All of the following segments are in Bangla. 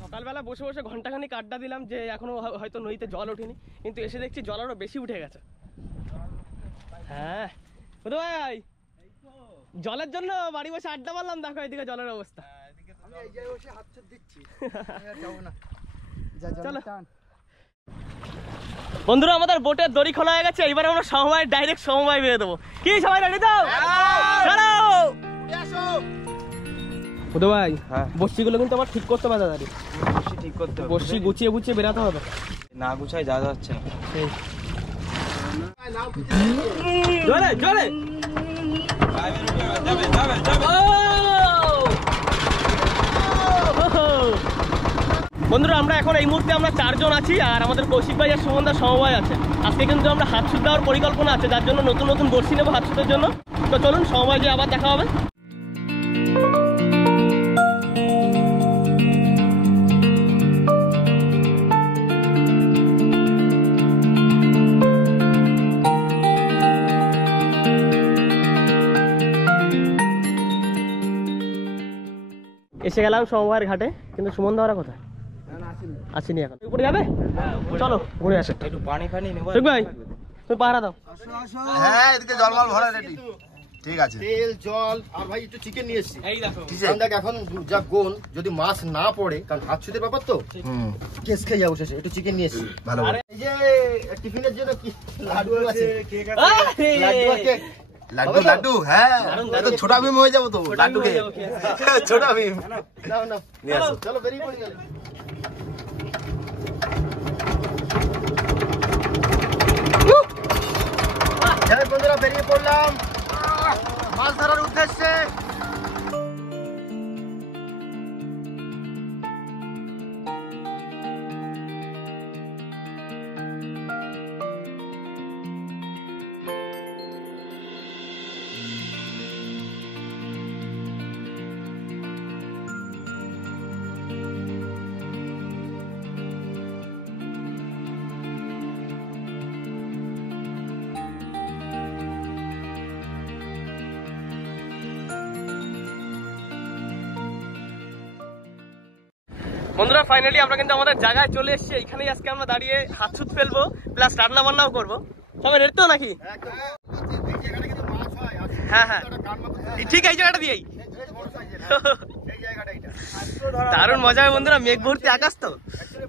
সকালবেলা বসে বসে ঘন্টাখানিক আড্ডা দিলাম যে এখনো হয়তো নদীতে জল ওঠেনি, কিন্তু এসে দেখছি জল আরো বেশি উঠে গেছে। হ্যাঁ ভাই, জলের জন্য বাড়ি বসে আড্ডা মারলাম, দেখো এদিকে জলের অবস্থা। বন্ধুরা আমাদের বোটের দড়ি খোলা হয়ে গেছে, এবার আমরা সময় ডাইরেক্ট সময় বেরিয়ে দেবো। কি সবাই রেডি তো? চলো ভাই, বর্ষিগুলো কিন্তু আবার ঠিক করতে হবে দাদা, ঠিক করতে হবে, বর্ষি গুছিয়ে গুছিয়ে বেরাতে হবে, না গুছাই যা যাচ্ছে না। জোরে জোরে বন্ধুরা, আমরা এখন এই মুহূর্তে আমরা 4 জন আছি, আর আমাদের কৌশিক ভাই আর সুমনদা সমবায় আছে। আজকে কিন্তু আমরা হাত সুদ দেওয়ার পরিকল্পনা আছে, যার জন্য নতুন নতুন বর্ষি নেবো হাত সুদের জন্য। তো চলুন সমবায় গিয়ে আবার দেখা হবে। এসে গেলাম সমবায়ের ঘাটে, কিন্তু সুমন দাওয়ারা কোথায়? আসেনি এখন। উপরে যাবে? চলো ঘুরে আসো। একটু পানি ফানি নেব ভাই, তুমি পাহারা দাও। হ্যাঁ, এদিকে জল মাল ভরা রেডি। ঠিক আছে, তেল জল আর ভাই একটু চিকেন নিয়ে এসেছি। এই দেখো, দেখ এখন যা গোন, যদি মাছ না পড়ে, কারণ হাত ছুঁতে ব্যাপার তো কেস খেয়ে যাবো শেষে। একটু চিকেন নিয়ে এসেছি। ভালো। এই যে টিফিনের জন্য কি লাড্ডু আছে, কেক আছে, লাড্ডু আছে। লাড্ডু লাড্ডু, হ্যাঁ তো ছোটা ভীম হয়ে যাবো তো লাড্ডু খেয়ে। ছোটা ভীম নাও নাও নিয়ে আসো। চলো বেরিয়ে পড়ি। চলো বন্ধুরা, বেরিয়ে পড়লাম মাছ ধরার উদ্দেশ্যে। বন্ধুরা ফাইনালি আমরা কিন্তু আমাদের জায়গায় চলে এসেছি। এখানেই আজকে আমরা দাঁড়িয়ে হাত সুদ ফেলবো, প্লাস রান্না বান্নাও করবো। সবাই রেডি তো নাকি? হ্যাঁ হ্যাঁ, ঠিক এই জায়গাটা দিয়েই দারুণ মজা হবে বন্ধুরা, মেঘ ভর্তি আকাশ তো।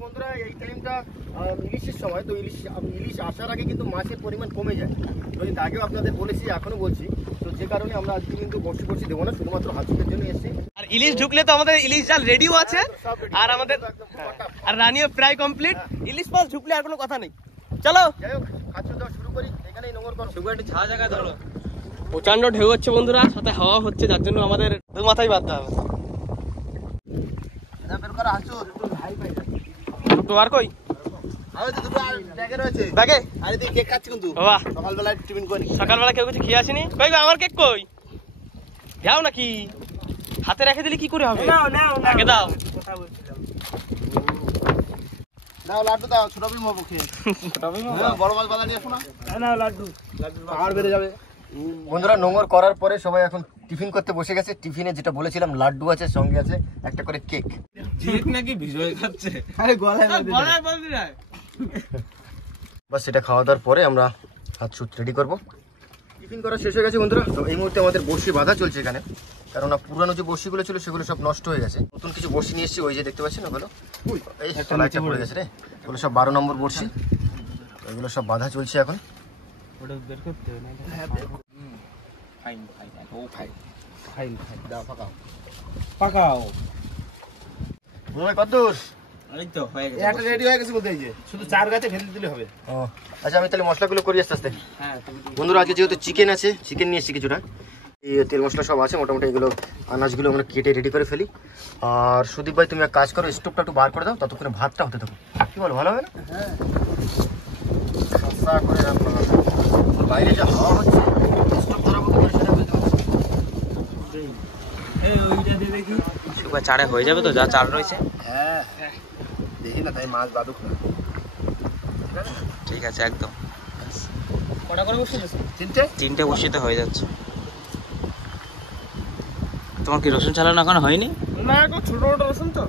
বন্ধুরা এই টাইমটা ইলিশের সময়, তো ইলিশ আসার আগে কিন্তু মাছের পরিমাণ কমে যায়। তো আগেও আপনাদের বলেছি, এখনো বলছি। তো যে কারণে আমরা আজকে কিন্তু বর্ষি দেবো না, শুধুমাত্র হাত সুদের জন্য এসেছি। আর ইলিশ ঢুকলে তো আমাদের ইলিশ জাল রেডিও আছে, আর আমাদের আর রানিও প্রায় কমপ্লিট। ইলিশ মাছ ঢুকলে আর কোনো কথা নেই। চলো যাই হোক, হাত সুদ দেওয়া শুরু করি। এখানেই নোংর করো, একটু ছা জায়গায় ধরো। প্রচন্ড ঢেউ হচ্ছে বন্ধুরা, সাথে হাওয়া হচ্ছে, যার জন্য আমাদের দু মাথায় বাঁধতে হবে। বের করো হাত সুদ। দুটো আর কই? সকালবেলা কেউ কিছু খেয়ে আসেনি। কই আমার কেক কই? যাও নাকি হাতে রেখে দিলে কি করে হবে? আগে দাও। দাও লাড্ডু দাও, ছোট ভীম হবো খেয়ে। বড় মাছ বাঁধা নিয়ে আসো না। লাড্ডু পাহাড় বেড়ে যাবে। বন্ধুরা নোংর করার পরে সবাই এখন টিফিন করতে বসে গেছে। টিফিনে যেটা বলেছিলাম লাড্ডু আছে, সঙ্গে আছে একটা করে কেক। কেক নাকি ভিজয়ে খাচ্ছে? আরে গলায় বলবি না। বাস এটা খাওয়া দাওয়ার পরে আমরা হাত সুদ রেডি করবো। টিফিন করা শেষ হয়ে গেছে বন্ধুরা। তো এই মুহূর্তে আমাদের বড়শি বাঁধা চলছে এখানে, কারণ পুরানো যে বড়শিগুলো ছিল সেগুলো সব নষ্ট হয়ে গেছে। নতুন কিছু বড়শি নিয়ে এসেছি, ওই যে দেখতে পাচ্ছেন ওগুলো, এই একটা পড়ে গেছে রে, ওগুলো সব 12 নম্বর বড়শি। এগুলো সব বাঁধা চলছে এখন। আচ্ছা আমি তাহলে মশলাগুলো করি আস্তে আস্তে। বন্ধুরা আজকে যেহেতু চিকেন আছে, চিকেন নিয়ে এসেছি কিছুটা, এই তেল মশলা সব আছে মোটামুটি। এগুলো আনাজগুলো আমরা কেটে রেডি করে ফেলি। আর সুদীপ ভাই তুমি এক কাজ করো, স্টোভটা একটু বার করে দাও, ততক্ষণে ভাতটা হতে থাকো। কি বল, ভালো হবে না? বাইরে যে হাওয়া হচ্ছে, স্টোভ ধরাবো সেটা বুঝতে পারছি। চারে হয়ে যাবে তো যা চাল রয়েছে। হ্যাঁ দেখি না তাই মাছ বাদুক না। ঠিক আছে একদম। কটা করে বসে দিয়েছো? তিনটে বসিতে হয়ে যাচ্ছে। তোমার কি রসুন চালানো এখন হয়নি? না এখন ছোট ছোট রসুন তো।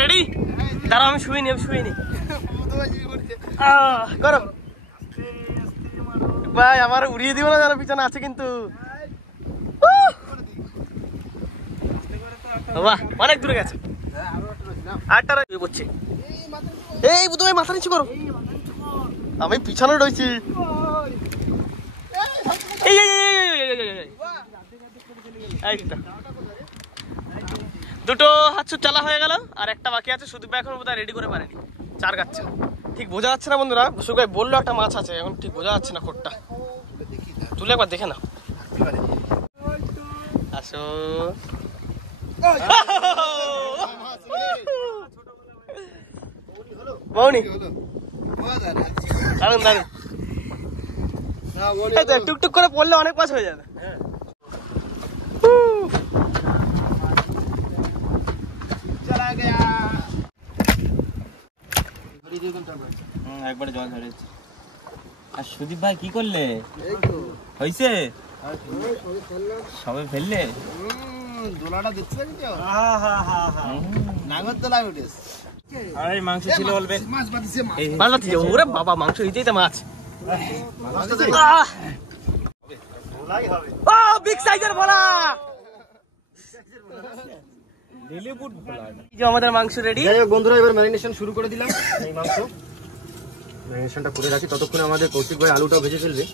রেডি? দাঁড়াও আমি শুইনি করো ভাই, আমার উড়িয়ে দিব না যারা পিছনে আছে কিন্তু। বাহ অনেক দূরে গেছে। আটটা বলছি এই বুধ ভাই মাথা নিচু করো, আমি পিছনে রয়েছি। এই দুটো হাত ছুট চালা হয়ে গেল, আর একটা বাকি আছে। সুদীপ ভাই এখন বোধহয় রেডি করে পারেনি, চার গাচ্ছে। ঠিক বোঝা যাচ্ছে না বন্ধুরা, সুদীপ ভাই বললো একটা মাছ আছে, এখন ঠিক বোঝা যাচ্ছে না কোটটা। তুলে একবার দেখে না। আসো মৌনি, দারুন দারুন। টুকটুক করে পড়লে অনেক মাছ হয়ে যাবে। একবারে জল ধরেছে। আর সুদীপ ভাই কি করলে? হয়েছে সবে ফেললে? দোলাটা দেখতে নাঙর দোলা উঠেছে। আর মাংস ছিল বলবে। মাছ বাঁধিছে, মাছ বাঁধিছে। ওরে বাবা, মাংস দিতেই তো মাছ। বিগ সাইজের ভোলা, আমাদের মাংস রেডি। যাই হোক বন্ধুরা, এবার ম্যারিনেশন শুরু করে দিলাম। এই মাংস ম্যারিনেশনটা করে রাখি, ততক্ষণে আমাদের কৌশিক ভাই আলুটাও ভেজে ফেলবে।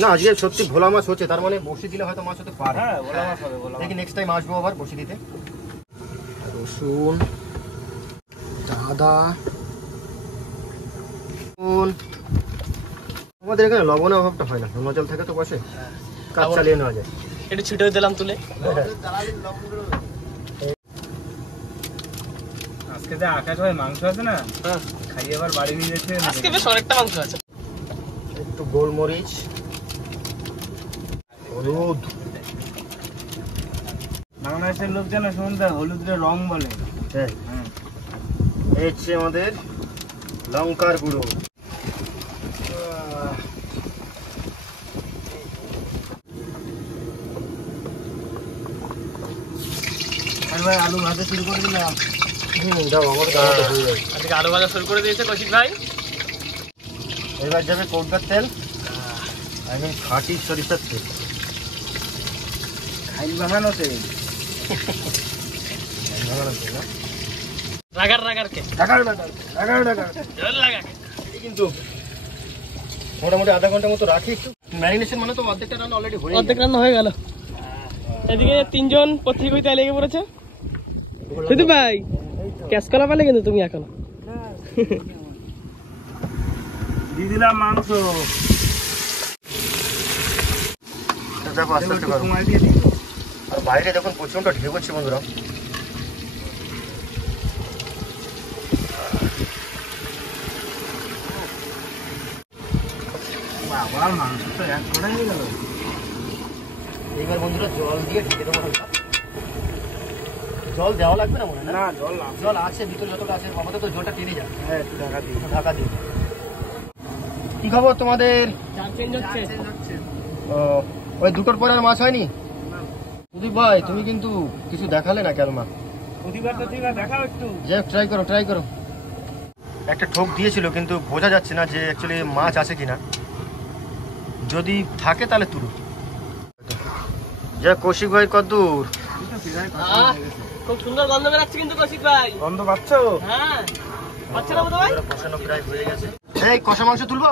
না আজকে সত্যি ভোলা মাছ হচ্ছে, তার মানে বসি দিলে হয়তো মাছ হতে পারে। দেখি নেক্সট টাইম আসবো আবার বসি দিতে। রসুন, আদা, আমাদের এখানে লবণের অভাবটা হয় না, নোনা জল থাকে তো বসে, কাজ চালিয়ে নেওয়া যায়। একটু ছিটে দিলাম তুলে। আজকে যে আকাশ ভাই মাংস আছে না, খাইয়ে আবার বাড়ি নিয়ে যাচ্ছে। আজকে বেশ অনেকটা মাংস আছে। একটু গোলমরিচ, হলুদ। বাংলাদেশের লোক যেন শুনতে হলুদের রং বলে। এই হচ্ছে আমাদের লঙ্কার গুঁড়ো। ভাই আলু ভাজা শুরু করে দিলাম। যাও আমার দাঁড়াতে হয়ে যাবে। আজকে আলু ভাজা শুরু করে দিয়েছে কৌশিক ভাই। এবার যাবে কৌটার তেল, খাঁটি সরিষার তেল। খাইল বানানো তেল। রাগার কে জল লাগা কিন্তু মোটামুটি আধা ঘন্টার মতো রাখি একটু ম্যারিনেশন, মানে তো অর্ধেকটা রান্না অলরেডি হয়ে অর্ধেক রান্না হয়ে গেল। এদিকে তিনজন পত্রিকা লেগে পড়েছে। সুদীপ ভাই ক্যাশ করা পালে কিন্তু তুমি এখন দিয়ে দিলাম মাংস। দেখো আস্তে আস্তে করো। আর বাইরে যখন প্রচন্ড ঢেউ হচ্ছে বন্ধুরা, আবার মাংস তো এক কড়াই হয়ে গেল। এইবার বন্ধুরা জল দিয়ে ঢেকে দেবো। জল দেওয়া লাগবে না মনে হয়? না জল না, জল আছে ভিতরে, যতটা আছে আমাদের তো জলটা টেনে যায়। হ্যাঁ একটু ঢাকা দিই। ঢাকা দিয়ে। কি খবর তোমাদের? চার চেঞ্জ হচ্ছে। ওই দুটোর পরে আর মাছ হয়নি? সুদীপ ভাই তুমি কিন্তু কিছু দেখালে না ক্যালমা। প্রতিবার তো ঠিক আছে, দেখাও একটু। যাই ট্রাই করো। একটা ঠোক দিয়েছিল কিন্তু বোঝা যাচ্ছে না যে অ্যাকচুয়ালি মাছ আছে কিনা। যদি থাকে তাহলে তুলো। যা কৌশিক ভাই কদ্দূর? খুব সুন্দর গন্ধ বেরাচ্ছে কিন্তু কৌশিক ভাই। গন্ধ পাচ্ছ? হ্যাঁ পাচ্ছে না বোধ ভাই। কষানো প্রায় হয়ে গেছে। এই কষা মাংস তুলবো?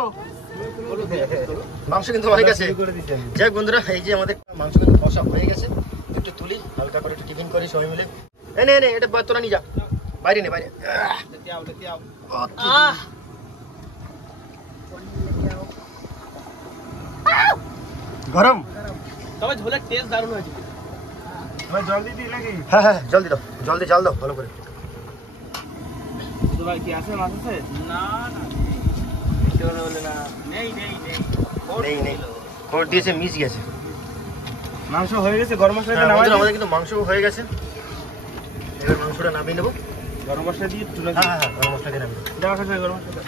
মাংস কিন্তু হয়ে গেছে। যাক বন্ধুরা, এই যে আমাদের মাংস কিন্তু কষা হয়ে গেছে। একটু তুলি, হালকা করে একটু টিফিন করি সবাই মিলে। নে এটা তোরা নিয়ে যা, বাইরে নে, বাইরে। গরম, তবে ঝোলের টেস্ট দারুণ হয়েছে। জল দিদি নাকি? হ্যাঁ জল দি দাও, জল দিয়ে জাল দাও ভালো করে। ভাই কি আছে মাছ আছে? না বলে না, নেই নেই কোট দিয়েছে, মিস গেছে। মাংস হয়ে গেছে, গরম মশলা দিয়ে নামাই বন্ধুরা, দিই। আমাদের কিন্তু মাংস হয়ে গেছে। এবার মাংসটা নামিয়ে নেবো। গরম মশলা দিয়ে চুলা হ্যাঁ, গরম মশলা দিয়ে নামিয়ে নেবো। দেওয়া খাচ্ছে গরম মশলা।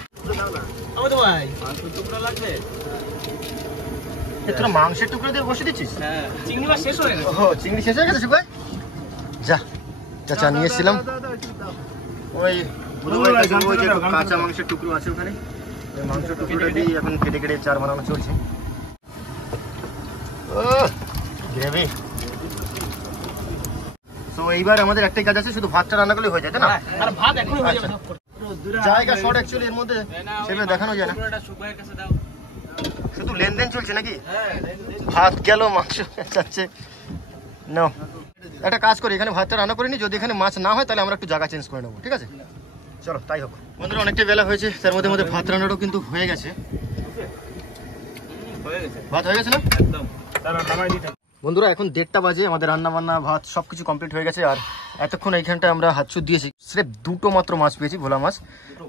আমাদের ভাই তোরা মাংসের টুকরো দিয়ে বসে দিচ্ছিস? হ্যাঁ, চিংড়ি মাছ শেষ হয়ে গেছে। ও, চিংড়ি শেষ হয়ে গেছে শুকাই? যা চাচা নিয়ে এসেছিলাম। ওই বুধবার কাছে ওই যে কাঁচা মাংসের টুকরো আছে ওখানে, ওই মাংসের টুকরোটা দিয়ে এখন কেটে কেটে চার বানানো চলছে। গ্রেভি। তো এইবার আমাদের একটাই কাজ আছে, শুধু ভাতটা রান্না করলে হয়ে যায়, তাই না? আর ভাত এখনই হয়ে যাবে। জায়গা শর্ট অ্যাকচুয়ালি এর মধ্যে সেভাবে দেখানো যায় না, শুধু লেনদেন চলছে নাকি? ভাত গেল, মাংস যাচ্ছে। না, একটা কাজ করি, এখানে ভাতটা রান্না করে নি, যদি এখানে মাছ না হয় তাহলে আমরা একটু জায়গা চেঞ্জ করে নেবো, ঠিক আছে? চলো তাই হোক। বন্ধুরা, অনেকটাই বেলা হয়েছে, তার মধ্যে মধ্যে ভাত রান্নাটাও কিন্তু হয়ে গেছে। ভাত হয়ে গেছে না? নামাই দিতে। বন্ধুরা, এখন 1:30 বাজে, আমাদের রান্না বান্না ভাত সবকিছু কমপ্লিট হয়ে গেছে। আর এতক্ষণ এইখানটায় আমরা হাতছুট দিয়েছি, স্রেফ 2টো মাত্র মাছ পেয়েছি, ভোলা মাছ,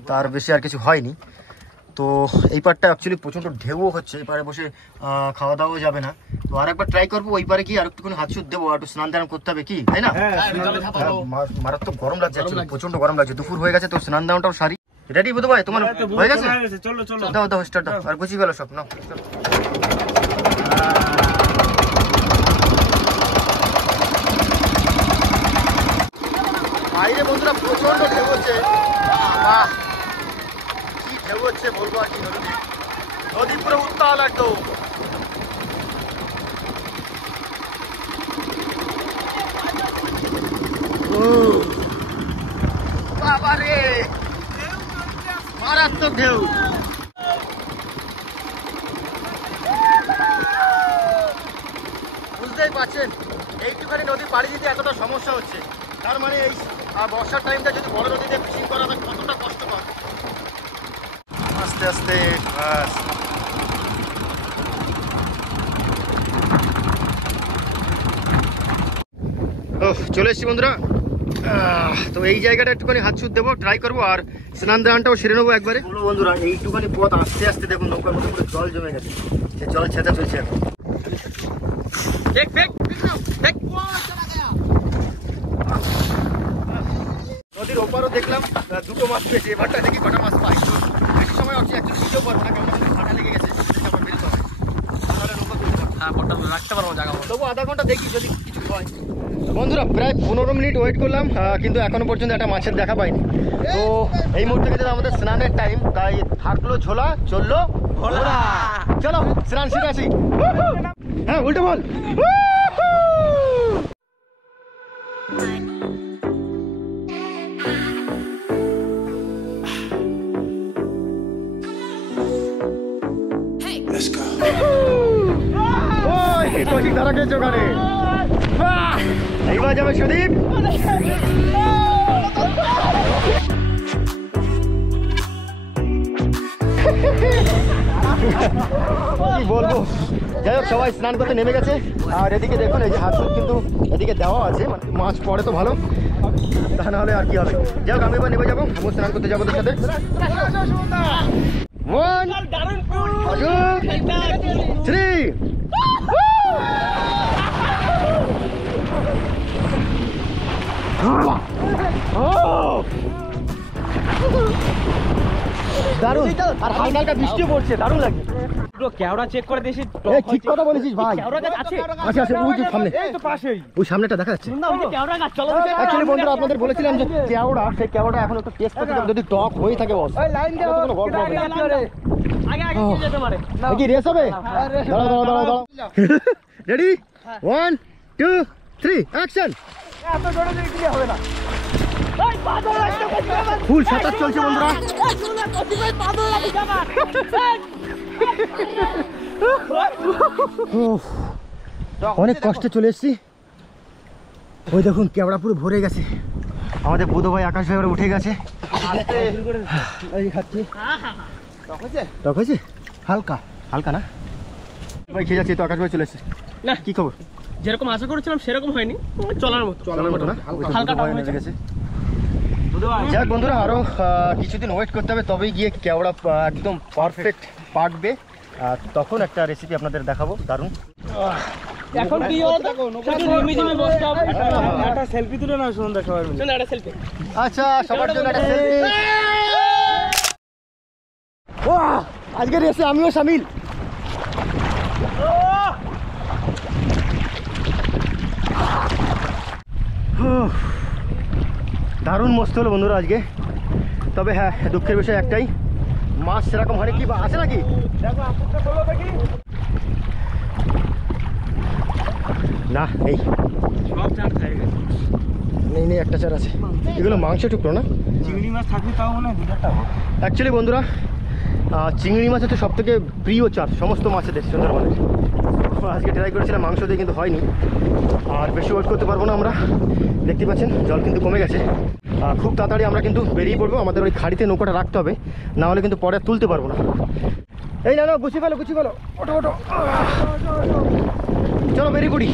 তার বেশি আর কিছু হয়নি। তো এই পারটা অ্যাকচুয়ালি প্রচণ্ড ঢেউও হচ্ছে, এই পারে বসে খাওয়া দাওয়াও যাবে না। তো আর একবার ট্রাই করবো, ওই পারে কি আর একটুখানি হাতছুট দেবো, আর একটু স্নান দান করতে হবে, কি তাই না? মারাত্মক গরম লাগছে, প্রচন্ড গরম লাগছে, দুপুর হয়ে গেছে, তো স্নান দানটাও সারি। রেডি বুধ ভাই, তোমার হয়ে গেছে? চলো চলো দাও দাও স্টার্ট দাও, আর গুছিয়ে গেল সব, নাও। বাইরে বন্ধুরা প্রচন্ড ঢেউ হচ্ছে, বাহ কি ঢেউ হচ্ছে বলবো আর কি। নদী পুরো উত্তাল একদম। বাবারে মারাত্মক ঢেউ। বুঝতেই পারছেন, এইটুখানি নদী পাড়ি দিতে এতটা সমস্যা হচ্ছে, তার মানে এই বর্ষার টাইমটা যদি বড় নদীতে ফিশিং করা হয় কতটা কষ্টকর। আস্তে আস্তে বাস। চলে এসছি বন্ধুরা। তো এই জায়গাটা একটুখানি হাত ছুট দেবো, ট্রাই করবো, আর স্নান দানটাও সেরে নেবো একবারে। বন্ধুরা, এইটুখানি পথ আস্তে আস্তে দেখুন নৌকার মধ্যে পুরো জল জমে গেছে, সে জল ছেঁচা চলছে এখন। নদীর ওপারও দেখলাম 2টো মাছ পেয়েছি, এবারটা দেখি কটা মাছ পাই। তো বেশি সময় হচ্ছে অ্যাকচুয়ালি ভিডিও করবো না, কারণ ফাটা লেগে গেছে, আমার বেরোতে হবে, তাহলে নৌকা তুলতে পারবো। হ্যাঁ, পটটা রাখতে পারবো জায়গা মতো। তবু আধা ঘন্টা দেখি যদি কিছু হয়। বন্ধুরা, প্রায় 15 মিনিট ওয়েট করলাম, কিন্তু এখনো পর্যন্ত একটা মাছের দেখা পাইনি। তো এই মুহূর্তে কিন্তু আমাদের স্নানের টাইম, তাই থাকলো ঝোলা, চললো ভোলা। চলো স্নান শিখে আসি। হ্যাঁ, উল্টো বল। কৌশিক ধরা খেয়েছে ওখানে। এইবার যাবে সুদীপ। কি বলবো, যাই হোক, সবাই স্নান করতে নেমে গেছে। আর এদিকে দেখুন, এই যে হাত কিন্তু এদিকে দেওয়া আছে, মানে মাছ পড়ে তো ভালো, তা না হলে আর কি হবে। যাই হোক, আমি এবার নেমে যাবো, আমি স্নান করতে যাবো তোর সাথে। 1 2 3। দারুণ, আর হালকা হালকা বৃষ্টিও পড়ছে, দারুণ লাগে। কেওড়া চেক করে দিয়েছি, ঠিক কথা বলেছিস ভাই। কেওড়া গাছ আছে। আচ্ছা আচ্ছা, ওই যে সামনে, ওই সামনেটা দেখা যাচ্ছে। কেওড়া গাছ, চলো। অ্যাকচুয়ালি বন্ধুরা, আপনাদের বলেছিলাম যে কেওড়া, সেই কেওড়া এখন একটু টেস্ট করতে হবে, যদি টক হয়ে থাকে বস, তাহলে তো কোনো গল্প হবে না। আগে আগে নিয়ে যেতে পারে। কি রেস হবে? দাঁড়াও দাঁড়াও দাঁড়াও। রেডি? 1 2 3 অ্যাকশন। এত জোরে জোরে দিলে হবে না। এই পা ধরে রাখতে বলছি আমার। ফুল সাঁতার চলছে বন্ধুরা। এই শুনে কতিপয় পা ধরে রাখি আমার। অনেক কষ্টে চলে এসেছি। ওই দেখুন, কেওড়া পুরো ভরে গেছে। আমাদের বুধ ভাই, আকাশ ভাই উঠে গেছে। খাচ্ছি। টক হয়েছে? হালকা হালকা না ভাই, খেয়ে যাচ্ছি তো। আকাশ ভাই চলে এসেছে। না, কি খবর? যেরকম আশা করেছিলাম সেরকম হয়নি, চলার মতো। চলার মতো না, হালকা টক নেমে গেছে। যাক বন্ধুরা, আরো কিছুদিন ওয়েট করতে হবে, তবেই গিয়ে কেওড়া একদম পারফেক্ট পাকবে, আর তখন একটা রেসিপি আপনাদের দেখাবো, দারুণ। এখন কি হতো শুধু রিমিঝিমে বসতে হবে। একটা সেলফি তুলে নাও সুন্দর সবাই মিলে। চল একটা সেলফি। আচ্ছা সবার জন্য একটা সেলফি। ও আজকের রেসে আমিও শামিল। দারুণ মস্ত হলো বন্ধুরা আজকে। তবে হ্যাঁ দুঃখের বিষয় একটাই, মাছ সেরকম হয়নি। কি বা আছে নাকি? না এই সব চার খাই গেছে। নেই নেই একটা চার আছে। এগুলো মাংস টুকরো না? চিংড়ি মাছ থাকলে তাও মনে হয় 2-4টা হবে। অ্যাকচুয়ালি বন্ধুরা চিংড়ি মাছ হচ্ছে সব থেকে প্রিয় চার সমস্ত মাছেদের সুন্দরবনের। আজকে ট্রাই করেছিলাম মাংস দিয়ে, কিন্তু হয়নি। আর বেশি ওয়েট করতে পারবো না আমরা, দেখতে পাচ্ছেন জল কিন্তু কমে গেছে। খুব তাড়াতাড়ি আমরা কিন্তু বেরিয়ে পড়বো। আমাদের ওই খাড়িতে নৌকাটা রাখতে হবে, না হলে কিন্তু পরে তুলতে পারবো না। এই না গুছিয়ে ফেলো গুছিয়ে ফেলো, ওটো ওটো, চলো বেরিয়ে পড়ি।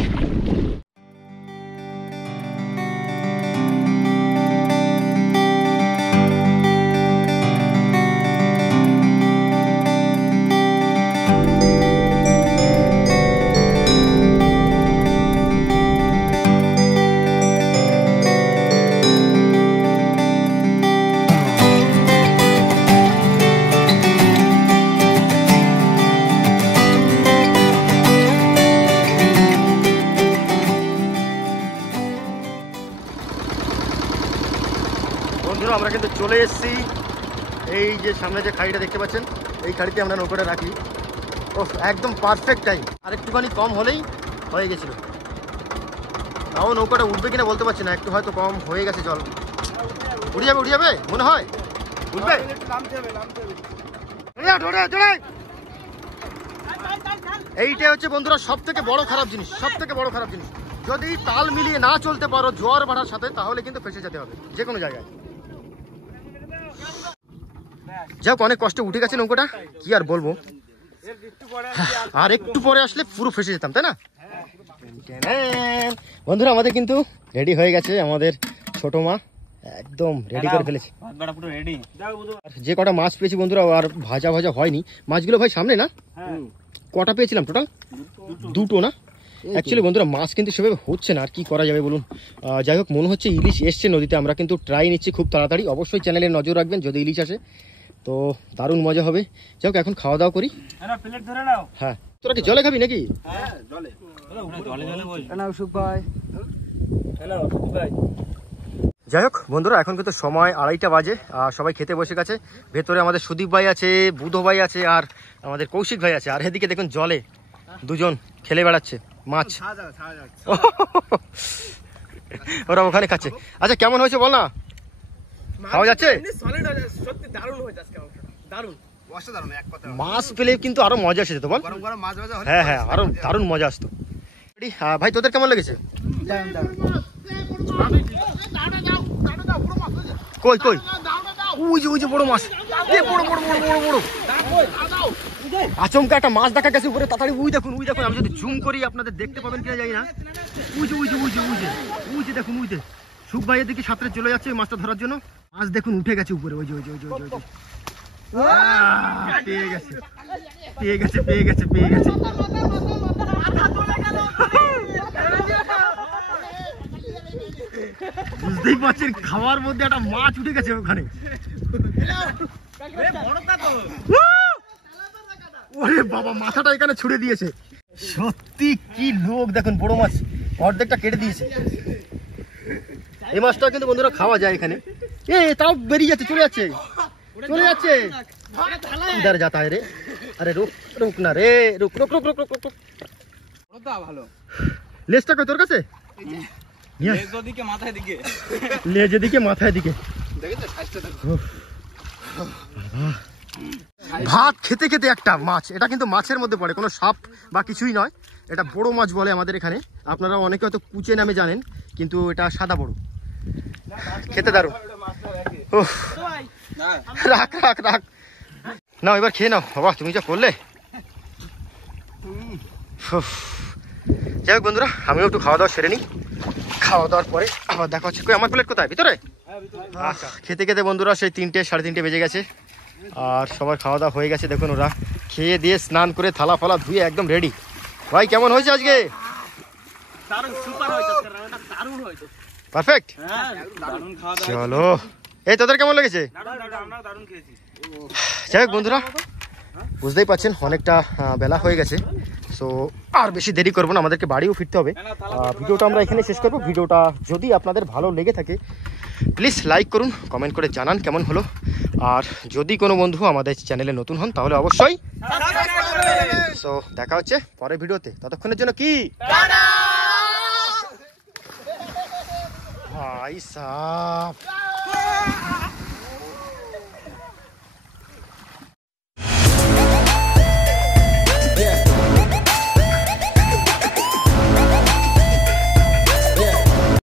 বন্ধুরা আমরা কিন্তু চলে এসেছি এই যে সামনে যে খাড়িটা দেখতে পাচ্ছেন, এই খাড়িতে আমরা নৌকাটা রাখি। ও একদম পারফেক্ট টাইম, আর একটুখানি কম হলেই হয়ে গেছিল। তাও নৌকাটা উঠবে কিনা বলতে পারছি না, একটু হয়তো কম হয়ে গেছে জল। উঠে যাবে মনে হয়, উঠবে। এইটাই হচ্ছে বন্ধুরা সব থেকে বড় খারাপ জিনিস, সব থেকে বড় খারাপ জিনিস। যদি তাল মিলিয়ে না চলতে পারো জোয়ার বাড়ার সাথে, তাহলে কিন্তু ফেসে যেতে হবে যে কোনো জায়গায়। যাক অনেক কষ্টে উঠে গেছে নৌকাটা, কি আর বলবো। আর একটু পরে আসলে পুরো ফেসে যেতাম, তাই না? বন্ধুরা আমাদের কিন্তু রেডি হয়ে গেছে, আমাদের ছোট মা একদম রেডি করে ফেলেছে। পুরো রেডি। যে কটা মাছ পেয়েছি বন্ধুরা, আর ভাজা হয়নি। মাছগুলো ভাই সামনে না? কটা পেয়েছিলাম টোটাল? দুটো না? অ্যাকচুয়ালি বন্ধুরা মাছ কিন্তু সেভাবে হচ্ছে না, আর কি করা যাবে বলুন। যাই হোক মনে হচ্ছে ইলিশ এসছে নদীতে। আমরা কিন্তু ট্রাই নিচ্ছি খুব তাড়াতাড়ি। অবশ্যই চ্যানেলে নজর রাখবেন যদি ইলিশ আসে, তো দারুণ মজা হবে। যাই হোক এখন খাওয়া দাওয়া করি। প্লেট ধরে নাও। হ্যাঁ তোরা কি জলে খাবি নাকি? যাই হোক বন্ধুরা এখন কিন্তু সময় 2:30 বাজে, সবাই খেতে বসে গেছে। ভেতরে আমাদের সুদীপ ভাই আছে, বুধ ভাই আছে, আর আমাদের কৌশিক ভাই আছে। আর এদিকে দেখুন জলে দুজন খেলে বেড়াচ্ছে মাছ, ওরা ওখানে খাচ্ছে। আচ্ছা কেমন হয়েছে বল না, খাওয়া যাচ্ছে? সত্যি দারুণ হয়ে যাচ্ছে, দারুণ মাছ পেলে কিন্তু আরো মজা আসে তো বল। হ্যাঁ হ্যাঁ আরো দারুণ মজা আসতো। ভাই তোদের কেমন লেগেছে? কই কই ওই যে বড় মাছ, বড় আচমকা একটা মাছ দেখা গেছে উপরে। তাড়াতাড়ি উই দেখুন। আমি যদি জুম করি আপনাদের দেখতে পাবেন কিনা জানি না। উই যে দেখুন, উইতে সুখ ভাইয়ের দিকে সাঁতরে চলে যাচ্ছে মাছটা ধরার জন্য। মাছ দেখুন উঠে গেছে উপরে, ওই যে পেয়ে গেছে। বুঝতেই পারছেন খাওয়ার মধ্যে একটা মাছ উঠে গেছে ওখানে। ওরে বাবা মাথাটা এখানে ছুড়ে দিয়েছে। সত্যি কি লোক দেখুন, বড় মাছ অর্ধেকটা কেটে দিয়েছে। এই মাছটা কিন্তু বন্ধুরা খাওয়া যায় এখানে। তাও বেরিয়ে যাচ্ছে, চলে যাচ্ছে। ইধার যাতা রে, আরে রুক না রে, রুক। ভালো লেজটা কই তোর কাছে? লেজ এদিকে মাথায় দিকে। ভাত খেতে খেতে একটা মাছ, এটা কিন্তু মাছের মধ্যে পড়ে, কোনো সাপ বা কিছুই নয়। এটা বড় মাছ বলে আমাদের এখানে। আপনারা অনেকে হয়তো কুচে নামে জানেন, কিন্তু এটা সাদা বড়, খেতে দারুণ। রাখ নাও এবার খেয়ে নাও। বাবা তুমি যা করলে। যাই হোক বন্ধুরা আমিও একটু খাওয়া দাওয়া সেরে নিই। খাওয়া দাওয়ার পরে আবার দেখা হচ্ছে। আমার প্লেট কোথায়? ভিতরে? আচ্ছা খেতে খেতে বন্ধুরা সেই 3টে 3:30 বেজে গেছে, আর সবার খাওয়া দাওয়া হয়ে গেছে। দেখুন ওরা খেয়ে দিয়ে স্নান করে থালা ফালা ধুয়ে একদম রেডি। ভাই কেমন হয়েছে আজকে? দারুণ সুপার হয়েছে রান্নাটা, দারুণ হয়েছে। পারফেক্ট। হ্যাঁ দারুণ খাওয়া দাওয়া। চলো, এই তোদের কেমন লেগেছে? আমরা দারুণ খেয়েছি। যাই হোক বন্ধুরা, বুঝতেই পারছেন অনেকটা বেলা হয়ে গেছে। সো আর বেশি দেরি করবো না, আমাদেরকে বাড়িও ফিরতে হবে। ভিডিওটা আমরা এখানে শেষ করবো। ভিডিওটা যদি আপনাদের ভালো লেগে থাকে প্লিজ লাইক করুন, কমেন্ট করে জানান কেমন হলো। আর যদি কোনো বন্ধু আমাদের চ্যানেলে নতুন হন তাহলে অবশ্যই। সো দেখা হচ্ছে পরের ভিডিওতে, ততক্ষণের জন্য কি ভাই সাব।